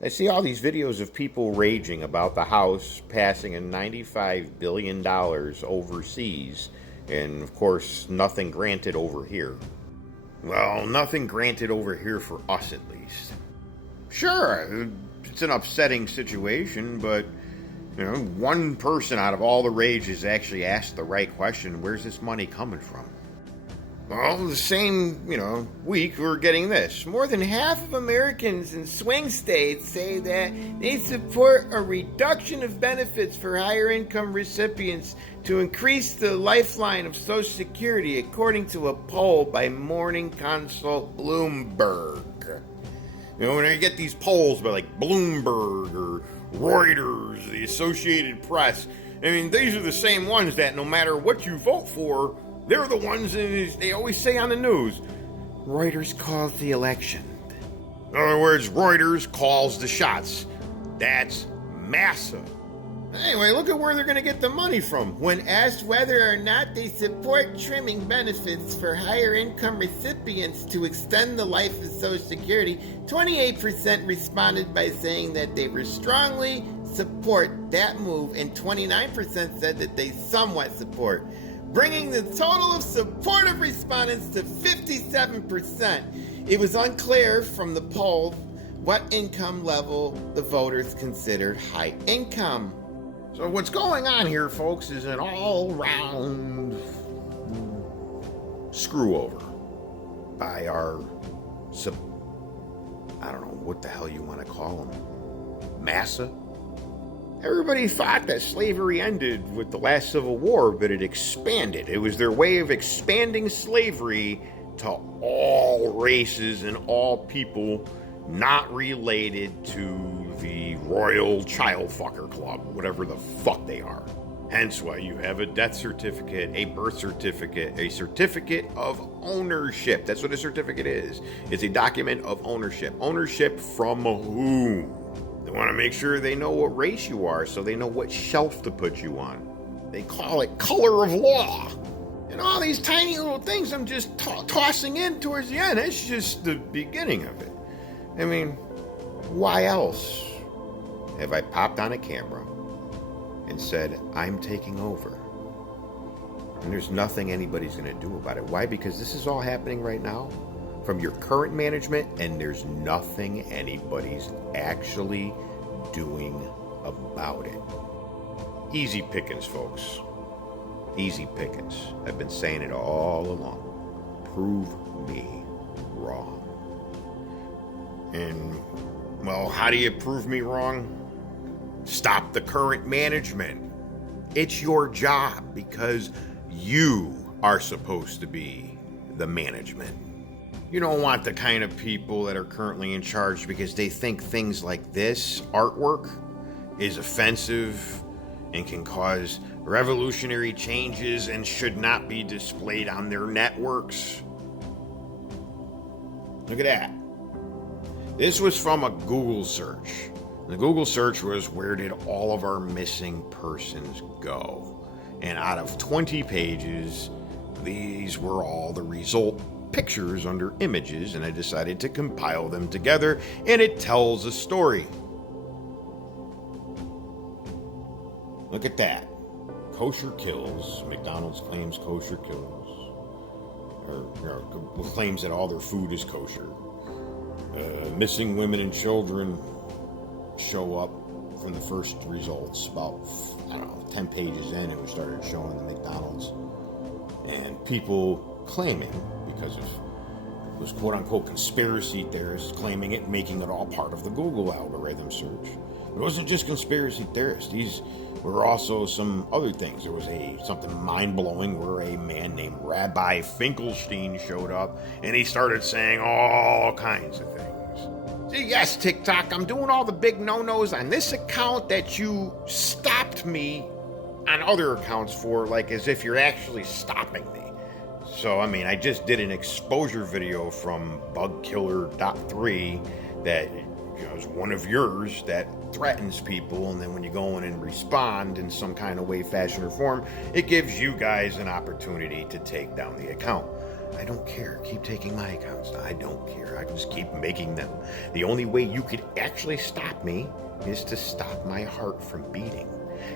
I see all these videos of people raging about the House passing a $95 billion overseas, and of course, nothing granted over here. Well, nothing granted over here for us at least. Sure, it's an upsetting situation, but one person out of all the rage has actually asked the right question: where's this money coming from? Well, the same, week we're getting this. More than half of Americans in swing states say that they support a reduction of benefits for higher income recipients to increase the lifeline of Social Security, according to a poll by Morning Consult Bloomberg. When I get these polls by like Bloomberg or Reuters, the Associated Press, these are the same ones that no matter what you vote for, they're the ones that they always say on the news. Reuters calls the election. In other words, Reuters calls the shots. That's massa. Anyway, look at where they're going to get the money from. When asked whether or not they support trimming benefits for higher income recipients to extend the life of Social Security, 28% responded by saying that they were strongly support that move, and 29% said that they somewhat support, bringing the total of supportive respondents to 57%. It was unclear from the poll what income level the voters considered high income. So what's going on here, folks, is an all-round screw-over by our, I don't know what the hell you want to call them, massa? Everybody thought that slavery ended with the last Civil War, but it expanded. It was their way of expanding slavery to all races and all people not related to the Royal Child Fucker Club, whatever the fuck they are. Hence why you have a death certificate, a birth certificate, a certificate of ownership. That's what a certificate is. It's a document of ownership. Ownership from whom? They want to make sure they know what race you are so they know what shelf to put you on. They call it color of law. And all these tiny little things I'm just tossing in towards the end. It's just the beginning of it. Why else have I popped on a camera and said, I'm taking over? And there's nothing anybody's going to do about it. Why? Because this is all happening right now from your current management, and there's nothing anybody's actually doing about it. Easy pickings, folks. Easy pickings. I've been saying it all along. Prove me wrong. And, well, how do you prove me wrong? Stop the current management. It's your job because you are supposed to be the management. You don't want the kind of people that are currently in charge because they think things like this artwork is offensive and can cause revolutionary changes and should not be displayed on their networks. Look at that. This was from a Google search. The Google search was, where did all of our missing persons go? And out of 20 pages, these were all the result pictures under images, and I decided to compile them together, and it tells a story. Look at that. Kosher kills. McDonald's claims kosher kills. Or claims that all their food is kosher. Missing women and children show up from the first results. About, 10 pages in, and we started showing the McDonald's. And people claiming, because of those quote-unquote conspiracy theorists claiming it, making it all part of the Google algorithm search. It wasn't just conspiracy theorists. These were also some other things. There was something mind-blowing where a man named Rabbi Finkelstein showed up, and he started saying all kinds of things. See, yes, TikTok, I'm doing all the big no-nos on this account that you stopped me on other accounts for, like as if you're actually stopping me. So, I just did an exposure video from bugkiller.3 that is one of yours that threatens people, and then when you go in and respond in some kind of way, fashion, or form, it gives you guys an opportunity to take down the account. I don't care. Keep taking my accounts. I don't care. I just keep making them. The only way you could actually stop me is to stop my heart from beating.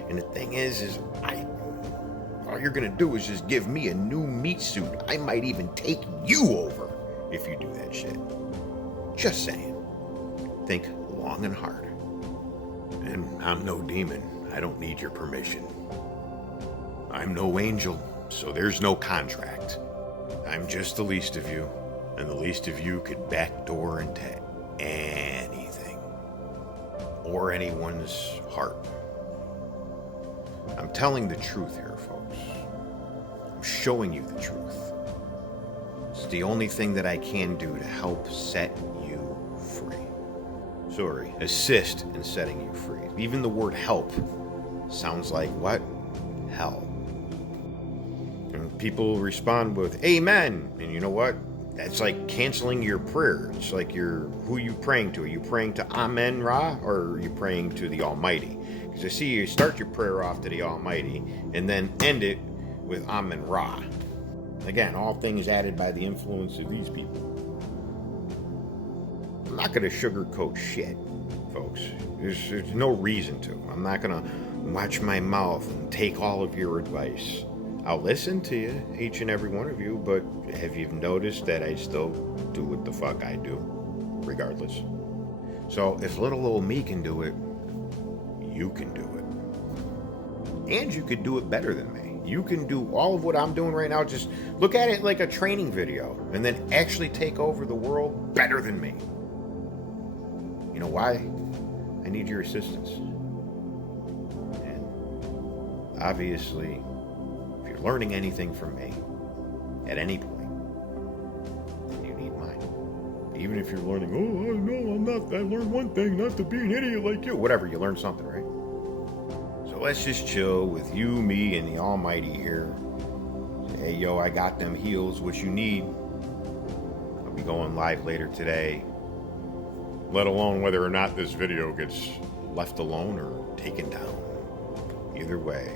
And the thing is all you're gonna do is just give me a new meat suit. I might even take you over if you do that shit. Just saying. Think long and hard. And I'm no demon. I don't need your permission. I'm no angel, so there's no contract. I'm just the least of you, and the least of you could backdoor into anything. Or anyone's heart. I'm telling the truth here, folks. I'm showing you the truth. It's the only thing that I can do to help set you free. Sorry, assist in setting you free. Even the word help sounds like what? Hell. And people respond with amen. And you know what? That's like canceling your prayer. It's like who are you praying to? Are you praying to Amen Ra, or are you praying to the Almighty? Because I see you start your prayer off to the Almighty and then end it with Amen Ra. Again, all things added by the influence of these people. I'm not going to sugarcoat shit, folks. There's no reason to. I'm not going to watch my mouth and take all of your advice. I'll listen to you, each and every one of you, but have you noticed that I still do what the fuck I do, regardless? So if little old me can do it, you can do it. And you could do it better than me. You can do all of what I'm doing right now. Just look at it like a training video and then actually take over the world better than me. You know why? I need your assistance. And obviously, if you're learning anything from me at any point, then you need mine. Even if you're learning, oh, no, I'm not. I learned one thing, not to be an idiot like you. Whatever, you learned something, right? So let's just chill with you, me, and the Almighty here. Say, hey, yo, I got them heals, what you need. I'll be going live later today. Let alone whether or not this video gets left alone or taken down. Either way,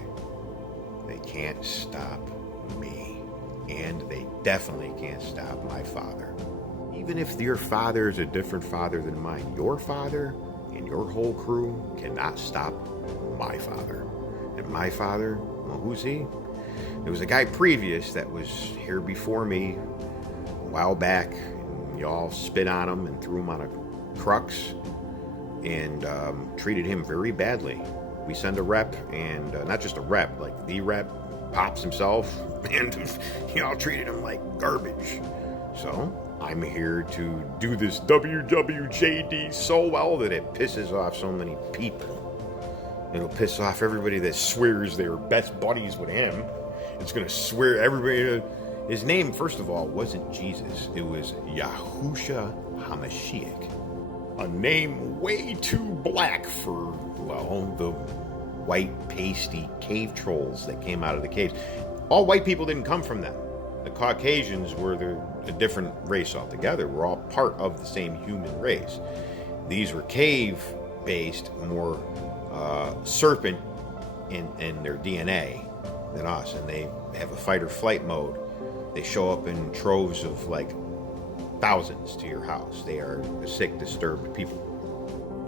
they can't stop me. And they definitely can't stop my father. Even if your father is a different father than mine, your father and your whole crew cannot stop my father. And my father, well, who's he? There was a guy previous that was here before me a while back. And y'all spit on him and threw him on a crux and treated him very badly. We send a rep, and not just a rep, like the rep pops himself, and y'all treated him like garbage. So I'm here to do this WWJD so well that it pisses off so many people. It'll piss off everybody that swears they're best buddies with him. It's gonna swear everybody. His name, first of all, wasn't Jesus. It was Yahushua HaMashiach. A name way too black for, well, the white pasty cave trolls that came out of the caves. All white people didn't come from them. The Caucasians were a different race altogether. We're all part of the same human race. These were cave-based, more serpent in their DNA than us, and they have a fight-or-flight mode. They show up in troves of like thousands to your house. They are sick, disturbed people.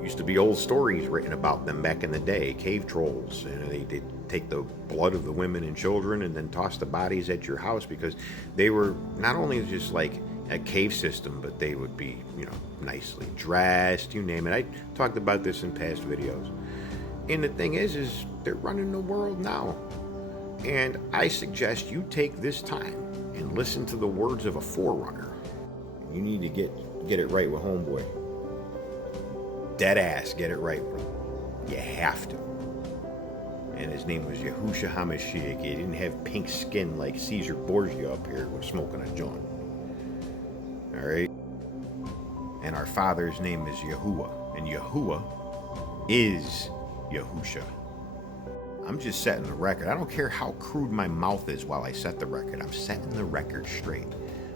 Used to be old stories written about them back in the day, cave trolls. They'd take the blood of the women and children and then toss the bodies at your house because they were not only just like a cave system, but they would be, nicely dressed, you name it. I talked about this in past videos. And the thing is they're running the world now. And I suggest you take this time and listen to the words of a forerunner. You need to get it right with homeboy. Dead ass, get it right, bro. You have to. And his name was Yahushua HaMashiach. He didn't have pink skin like Caesar Borgia up here with smoking a joint. Alright? And our father's name is Yahuwah. And Yahuwah is Yahusha. I'm just setting the record. I don't care how crude my mouth is while I set the record. I'm setting the record straight.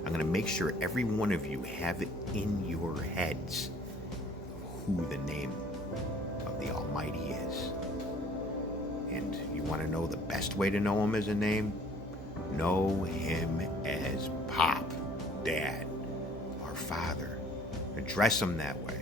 I'm going to make sure every one of you have it in your heads who the name of the Almighty is. And you want to know the best way to know him as a name? Know him as Pop. Dad, our Father. Address him that way.